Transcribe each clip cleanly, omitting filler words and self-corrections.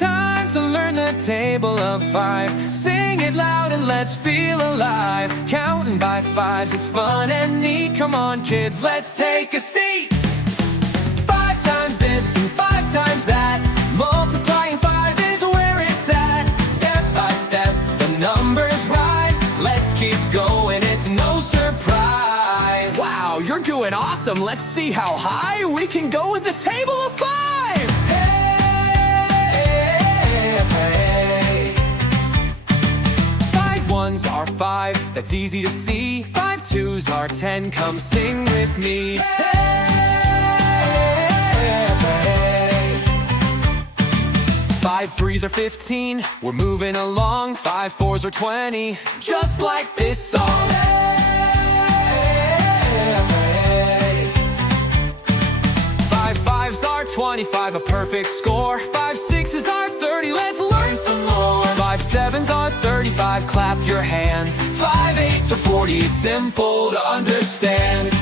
time to learn the table of 5. Sing it loud and let's feel alive. Counting by 5s, it's fun and neat. Come on kids, let's take a seat. 5 times this and 5 times that. Multiplying 5 is where it's at. Step by step, the numbers rise. Let's keep going, it's no surprise. Wow, you're doing awesome. Let's see how high we can go with the table of 5. Hey. 5 ones are 5, that's easy to see. 5 twos are 10, come sing with me. Hey. 5 threes are 15, we're moving along. 5 fours are 20, just like this song. Hey. 5 fives are 25, a perfect score. 5 sixes are 30, let's learn some more. 5 sevens are 35, clap your hands. 5 eights are 40, it's simple to understand.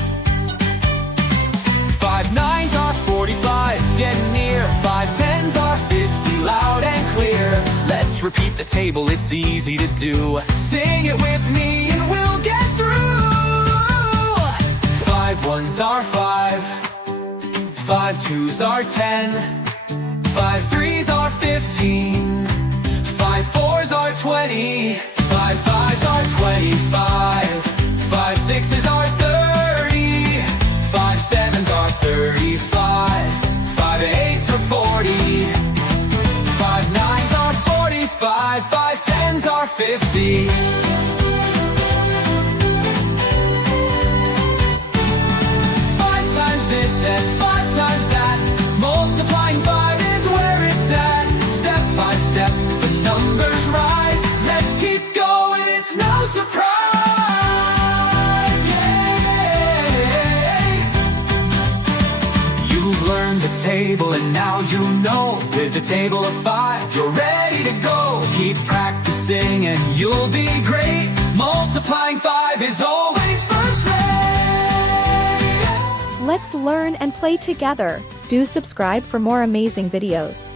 5 nines are 45, getting near. 5 tens are 50, loud and clear. Let's repeat the table, it's easy to do. Sing it with me and we'll get through. 5 ones are 5, 5 twos are 10, 5 threes are 15, 5 fours are 20, 5 fives are 25, 5 sixes are 30, 5 sevens are 35, 5 eights are 40, 5 nines are 45, 5 tens are 50. 5 times this and 5 times that. Multiplying 5 is where it's at. Step by step, the numbers rise. Let's keep going, it's no surprise. Yay! You've learned the table and now you know. With the table of 5, you're ready to go. Keep practicing and you'll be great. Multiplying 5 is always first rate. Let's learn and play together. Do subscribe for more amazing videos.